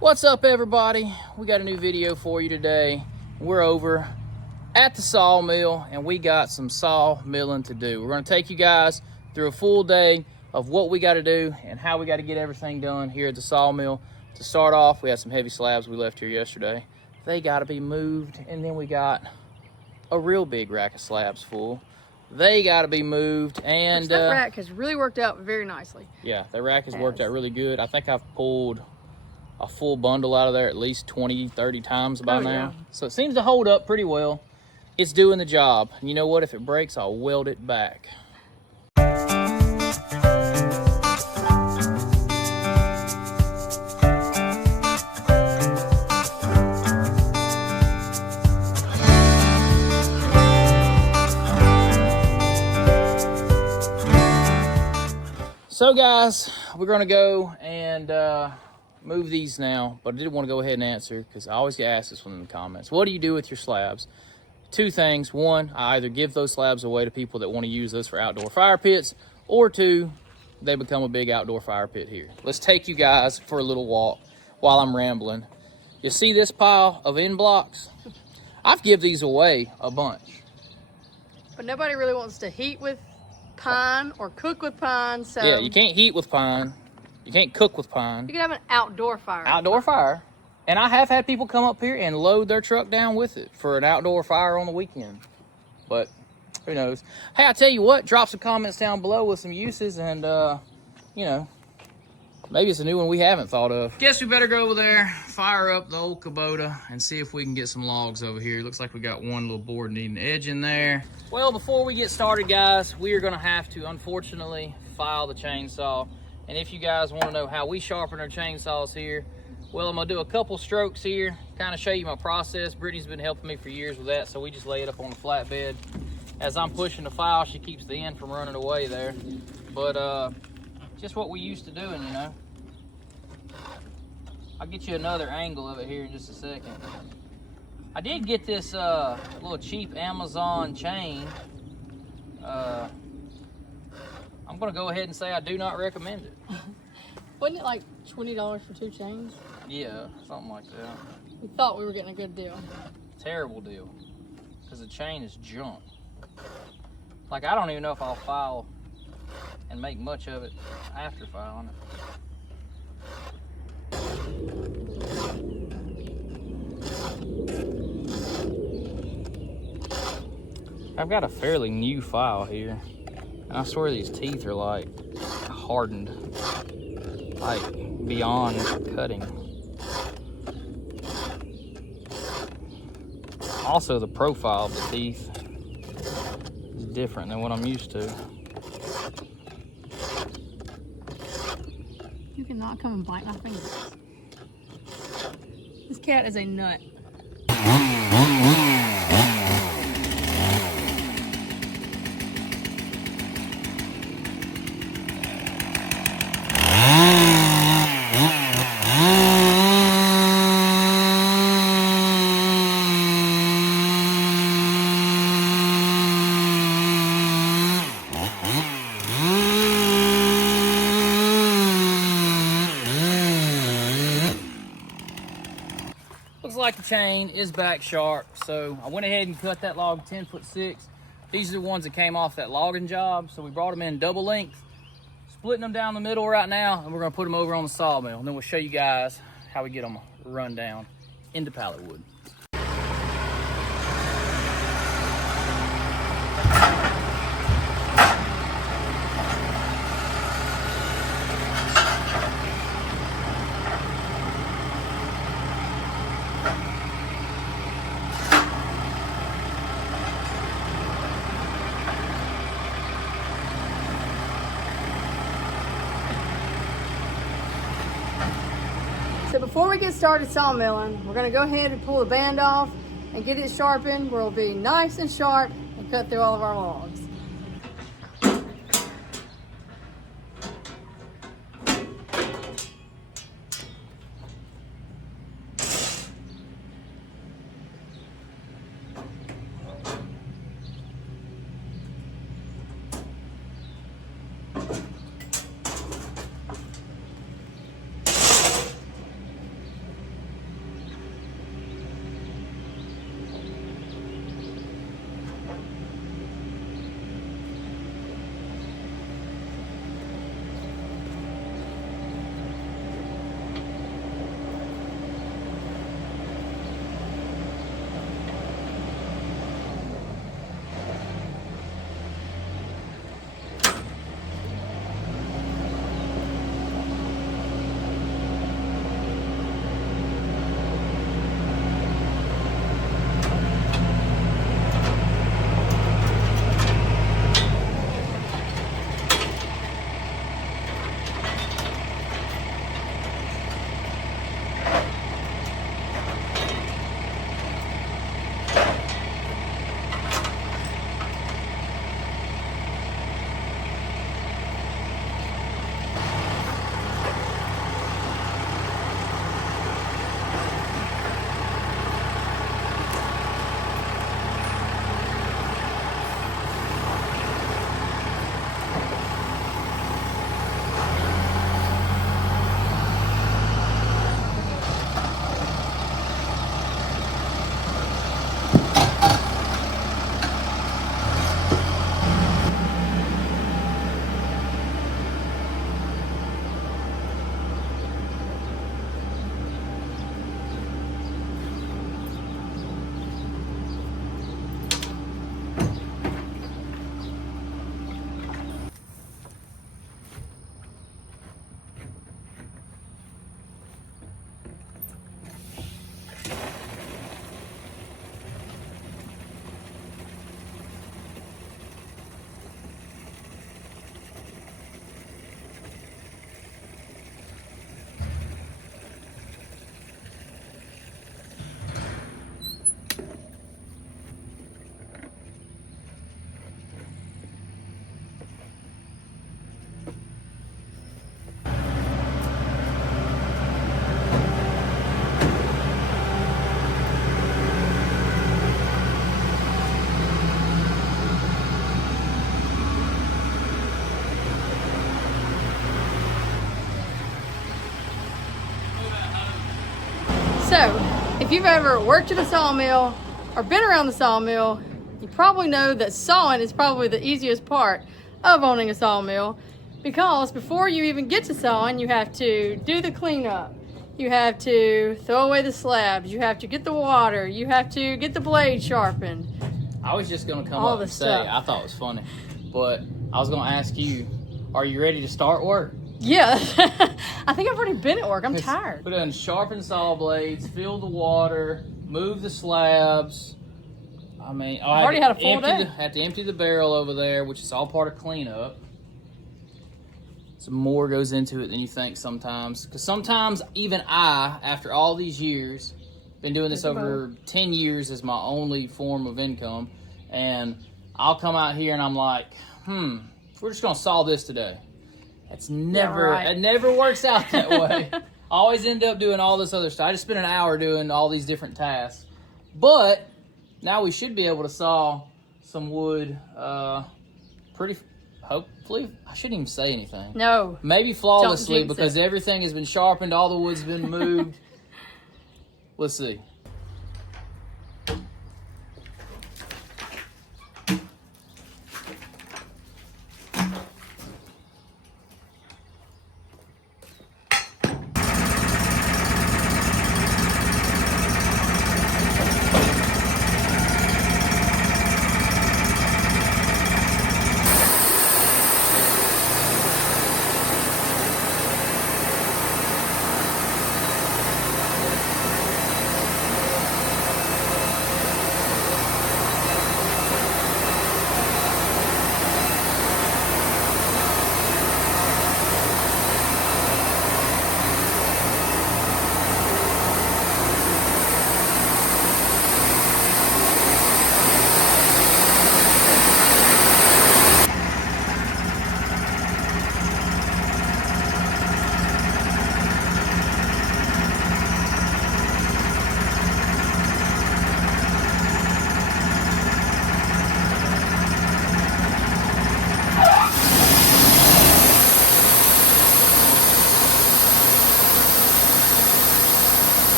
What's up, everybody? We got a new video for you today. We're over at the sawmill and we got some saw milling to do. We're going to take you guys through a full day of what we got to do and how we got to get everything done here at the sawmill. To start off, we had some heavy slabs we left here yesterday. They got to be moved, and then we got a real big rack of slabs full. They got to be moved, and that rack has really worked out very nicely. Yeah, that rack has worked out really good. I think I've pulled a full bundle out of there at least 20-30 times by now. Yeah. So it seems to hold up pretty well. It's doing the job. And you know what? If it breaks, I'll weld it back. So guys, we're gonna go and move these now, but I did want to go ahead and answer because I always get asked this one in the comments. What do you do with your slabs? Two things. One, I either give those slabs away to people that want to use those for outdoor fire pits, or two, they become a big outdoor fire pit here. Let's take you guys for a little walk while I'm rambling. You see this pile of end blocks? I've give these away a bunch. But nobody really wants to heat with pine or cook with pine, so yeah, you can't heat with pine. You can't cook with pine. You can have an outdoor fire. Outdoor fire. And I have had people come up here and load their truck down with it for an outdoor fire on the weekend. But who knows? Hey, I tell you what, drop some comments down below with some uses, and you know, maybe it's a new one we haven't thought of. Guess we better go over there, fire up the old Kubota, and see if we can get some logs over here. Looks like we got one little board needing an edge in there. Well, before we get started, guys, we are gonna have to, unfortunately, file the chainsaw. And if you guys want to know how we sharpen our chainsaws here, well, I'm gonna do a couple strokes here, kind of show you my process. Brittany's been helping me for years with that, so we just lay it up on the flatbed. As I'm pushing the file, she keeps the end from running away there. But just what we used to doing, you know. I'll get you another angle of it here in just a second. I did get this little cheap Amazon chain. I'm gonna go ahead and say I do not recommend it. Wasn't it like $20 for 2 chains? Yeah, something like that. We thought we were getting a good deal. Terrible deal, because the chain is junk. Like, I don't even know if I'll file and make much of it after filing it. I've got a fairly new file here, and I swear these teeth are like hardened, like beyond cutting. Also, the profile of the teeth is different than what I'm used to. You cannot come and bite my fingers. This cat is a nut. Looks like the chain is back sharp, so I went ahead and cut that log 10'6". These are the ones that came off that logging job, so we brought them in double length, splitting them down the middle right now, and we're gonna put them over on the sawmill, and then we'll show you guys how we get them run down into pallet wood. So before we get started sawmilling, we're gonna go ahead and pull the band off and get it sharpened where it'll be nice and sharp and cut through all of our logs. So, if you've ever worked at a sawmill or been around the sawmill, you probably know that sawing is probably the easiest part of owning a sawmill, because before you even get to sawing, you have to do the cleanup. You have to throw away the slabs. You have to get the water. You have to get the blade sharpened. I was just going to come All up the and say, stuff. I thought it was funny, but I was going to ask you, are you ready to start work? Yeah, I think I've already been at work. I'm tired. We done sharpen saw blades, fill the water, move the slabs. I mean, I already had a full day. Had to empty the barrel over there, which is all part of cleanup. Some more goes into it than you think sometimes. Because sometimes even I, after all these years, been doing this over 10 years as my only form of income, and I'll come out here and I'm like, we're just going to saw this today. That's never, it never works out that way. I always end up doing all this other stuff. I just spent an hour doing all these different tasks. But now we should be able to saw some wood hopefully. I shouldn't even say anything. No. Maybe flawlessly, because everything has been sharpened, all the wood's been moved. Let's see.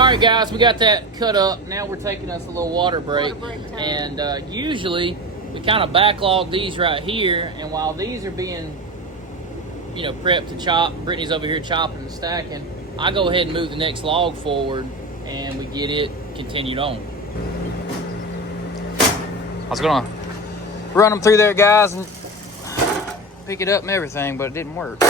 right, guys, we got that cut up. Now we're taking us a little water break. And usually we kind of backlog these right here. And while these are being, you know, prepped to chop, Brittany's over here chopping and stacking, I go ahead and move the next log forward and we get it continued on. I was gonna run them through there, guys, and pick it up and everything, but it didn't work.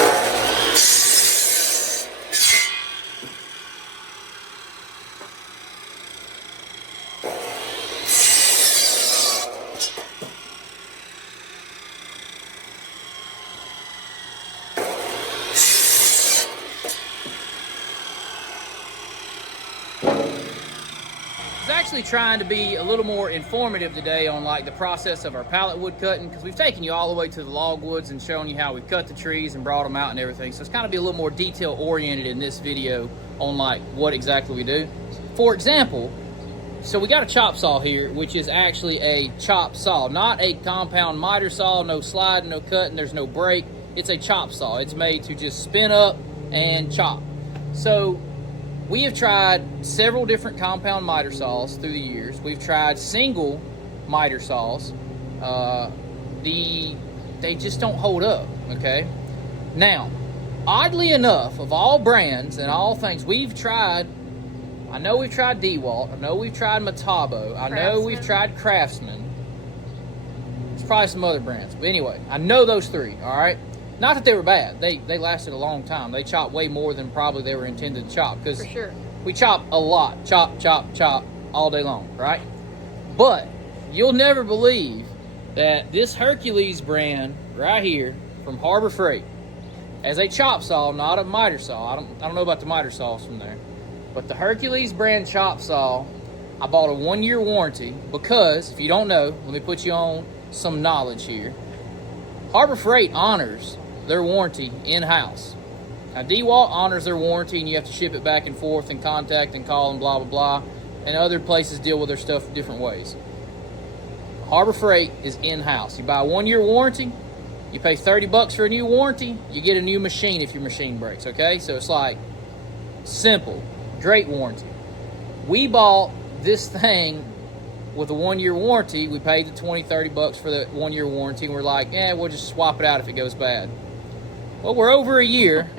Actually trying to be a little more informative today on like the process of our pallet wood cutting, because we've taken you all the way to the logwoods and shown you how we cut the trees and brought them out and everything. So it's kind of be a little more detail oriented in this video on like what exactly we do. For example, so we got a chop saw here, which is actually a chop saw, not a compound miter saw, no sliding, no cutting, there's no break. It's a chop saw. It's made to just spin up and chop. So we have tried several different compound miter saws through the years. We've tried single miter saws. They just don't hold up, okay? Now, oddly enough, of all brands and all things, we've tried, I know we've tried DeWalt, I know we've tried Metabo, I know we've tried Craftsman. There's probably some other brands, but anyway, I know those three, all right? Not that they were bad. They lasted a long time. They chopped way more than probably they were intended to chop. Because we chop a lot. Chop, chop, chop all day long, right? But you'll never believe that this Hercules brand right here from Harbor Freight, as a chop saw, not a miter saw. I don't know about the miter saws from there. But the Hercules brand chop saw, I bought a 1-year warranty because, if you don't know, let me put you on some knowledge here. Harbor Freight honors their warranty in-house. Now, DeWalt honors their warranty, and you have to ship it back and forth and contact and call and blah, blah, blah. And other places deal with their stuff different ways. Harbor Freight is in-house. You buy a 1-year warranty, you pay $30 for a new warranty, you get a new machine if your machine breaks, okay? So it's like simple, great warranty. We bought this thing with a 1-year warranty. We paid the $20-$30 for the 1-year warranty, and we're like, we'll just swap it out if it goes bad. Well, we're over a year,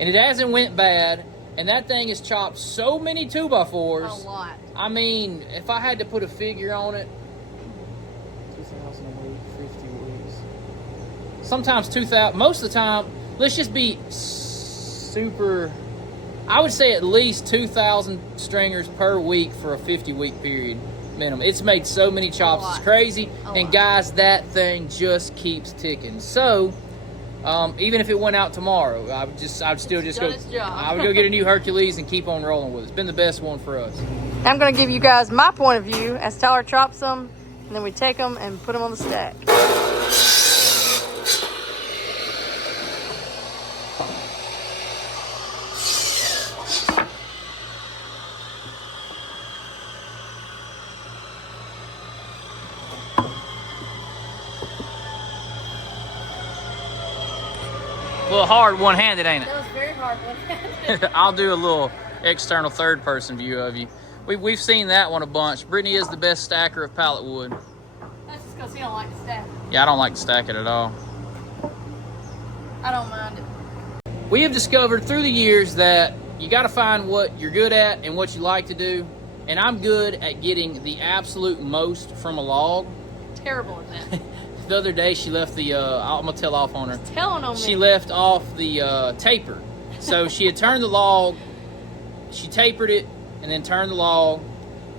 and it hasn't went bad, and that thing has chopped so many 2x4s. A lot. I mean, if I had to put a figure on it, 2,000 a week, 50 weeks. Sometimes 2,000, most of the time, let's just be super, I would say at least 2,000 stringers per week for a 50-week period. Minimum. It's made so many chops, it's crazy. And guys, that thing just keeps ticking. So even if it went out tomorrow, I'd still just go. I would go get a new Hercules and keep on rolling with it. It's been the best one for us. I'm gonna give you guys my point of view as Tyler chops them, and then we take them and put them on the stack. A little hard one-handed, ain't it? That was very hard one-handed. I'll do a little external third-person view of you. We've seen that one a bunch. Brittany is the best stacker of pallet wood. That's just because he don't like to stack. Yeah, I don't like to stack it at all. I don't mind it. We have discovered through the years that you got to find what you're good at and what you like to do. And I'm good at getting the absolute most from a log. Terrible at that. The other day she left the, I'm going to tell off on her. It's telling on me. She left off the taper. So she had turned the log, she tapered it, and then turned the log,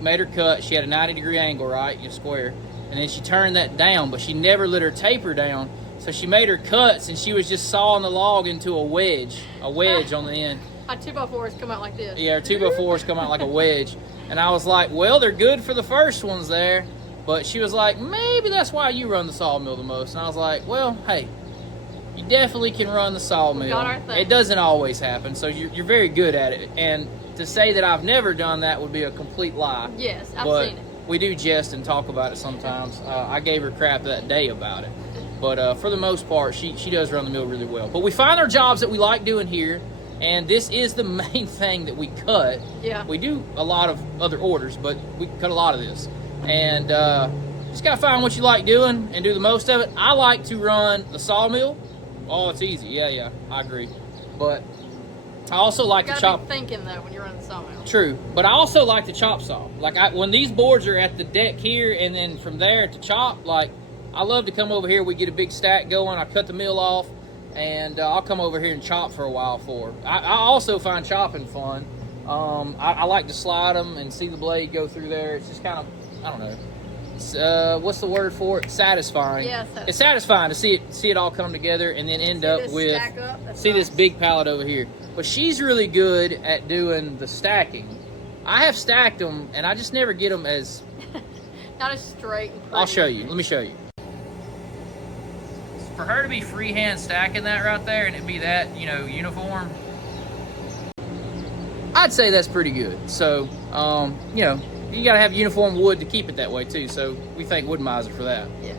made her cut. She had a 90-degree angle, right, square. And then she turned that down, but she never let her taper down. So she made her cuts, and she was just sawing the log into a wedge on the end. My 2x4s come out like this. Yeah, her 2x4s come out like a wedge. And I was like, well, they're good for the first ones there. But she was like, maybe that's why you run the sawmill the most. And I was like, well, hey, you definitely can run the sawmill. Got our thing. It doesn't always happen, so you're very good at it. And to say that I've never done that would be a complete lie. Yes, I've seen it. We do jest and talk about it sometimes. I gave her crap that day about it. But for the most part, she does run the mill really well. But we find our jobs that we like doing here. And this is the main thing that we cut. Yeah. We do a lot of other orders, but we cut a lot of this. And just gotta find what you like doing and do the most of it. I like to run the Sawmill. Oh, it's easy. Yeah, I agree. But I also like to chop. Be thinking though when you're running the Sawmill. True, but I also like to chop saw. Like when these boards are at the deck here, and then from there to chop. Like I love to come over here. We get a big stack going. I cut the mill off. And I'll come over here and chop for a while for. I also find chopping fun. I like to slide them and see the blade go through there. It's just kind of, I don't know. It's, what's the word for it? Satisfying. Yeah, it's satisfying to see it all come together and then end up with. See this big pallet over here. But she's really good at doing the stacking. I have stacked them and I just never get them as. Not as straight and pretty. I'll show you. Let me show you. For her to be freehand stacking that right there and it be that, uniform, I'd say that's pretty good. So, you gotta have uniform wood to keep it that way too. So we thank Wood-Mizer for that. Yeah.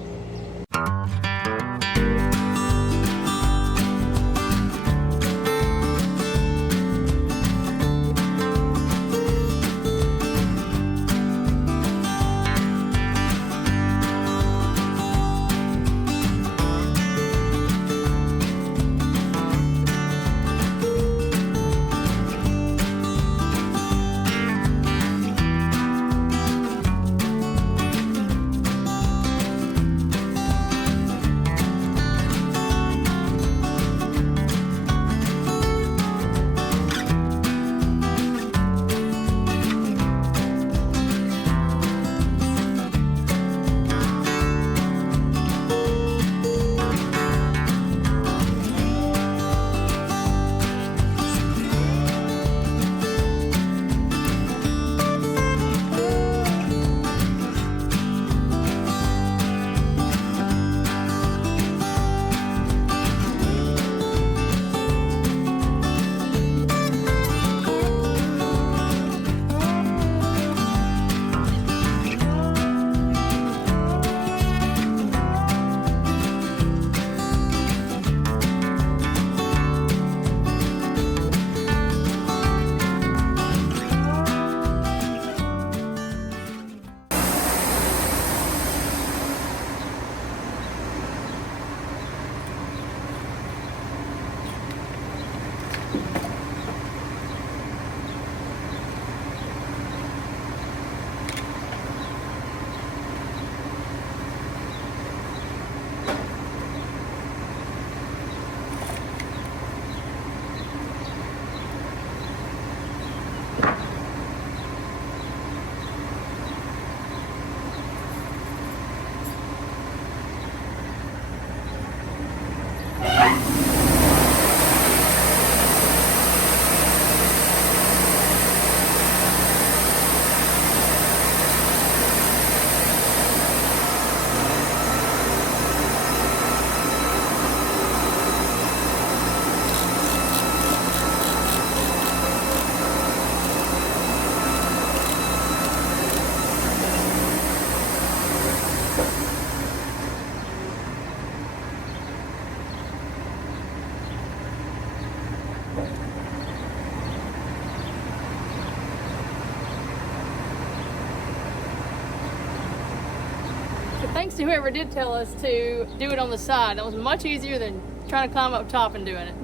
Thanks to whoever did tell us to do it on the side. That was much easier than trying to climb up top and doing it.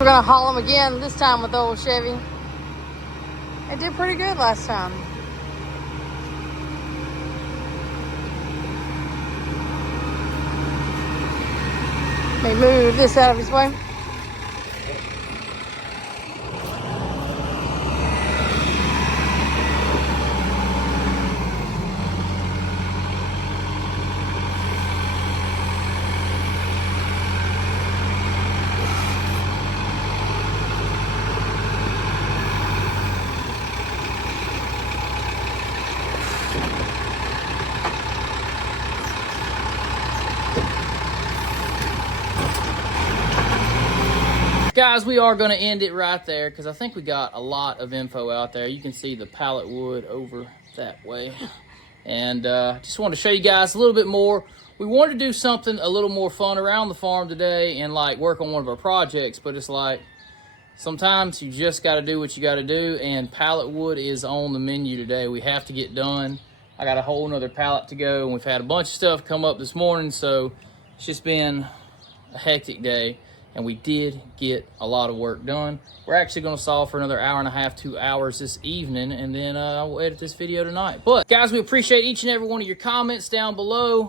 We're gonna haul them again, this time with the old Chevy. It did pretty good last time. Let me move this out of his way. Guys, we are going to end it right there because I think we got a lot of info out there. You can see the pallet wood over that way. And just wanted to show you guys a little bit more. We wanted to do something a little more fun around the farm today and like work on one of our projects, but it's like sometimes you just got to do what you got to do, and pallet wood is on the menu today. We have to get done. I got a whole nother pallet to go, and we've had a bunch of stuff come up this morning, so it's just been a hectic day. And we did get a lot of work done. We're actually going to saw for another hour and a half, 2 hours this evening, and then we'll edit this video tonight. But guys, we appreciate each and every one of your comments down below.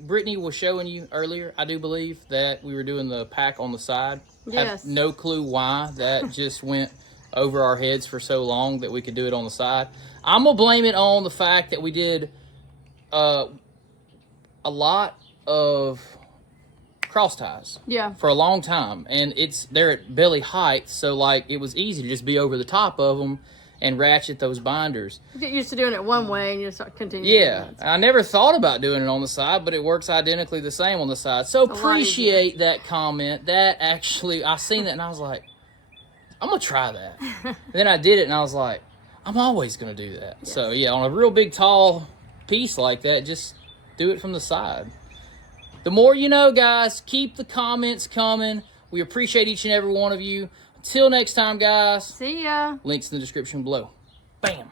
Brittany was showing you earlier, I do believe, that we were doing the pack on the side. Yes. Have no clue why that just went over our heads for so long that we could do it on the side. I'm gonna blame it on the fact that we did a lot of cross ties for a long time, and they're at belly height, so like it was easy to just be over the top of them and ratchet those binders. You get used to doing it one way and you just continue. Yeah, I never thought about doing it on the side, but it works identically the same on the side. So appreciate that comment. That actually, I seen that and I was like, I'm gonna try that. And then I did it and I was like, I'm always gonna do that. Yes. So yeah, on a real big tall piece like that, just do it from the side. The more you know, guys. Keep the comments coming. We appreciate each and every one of you. Until next time, guys. See ya. Links in the description below. Bam.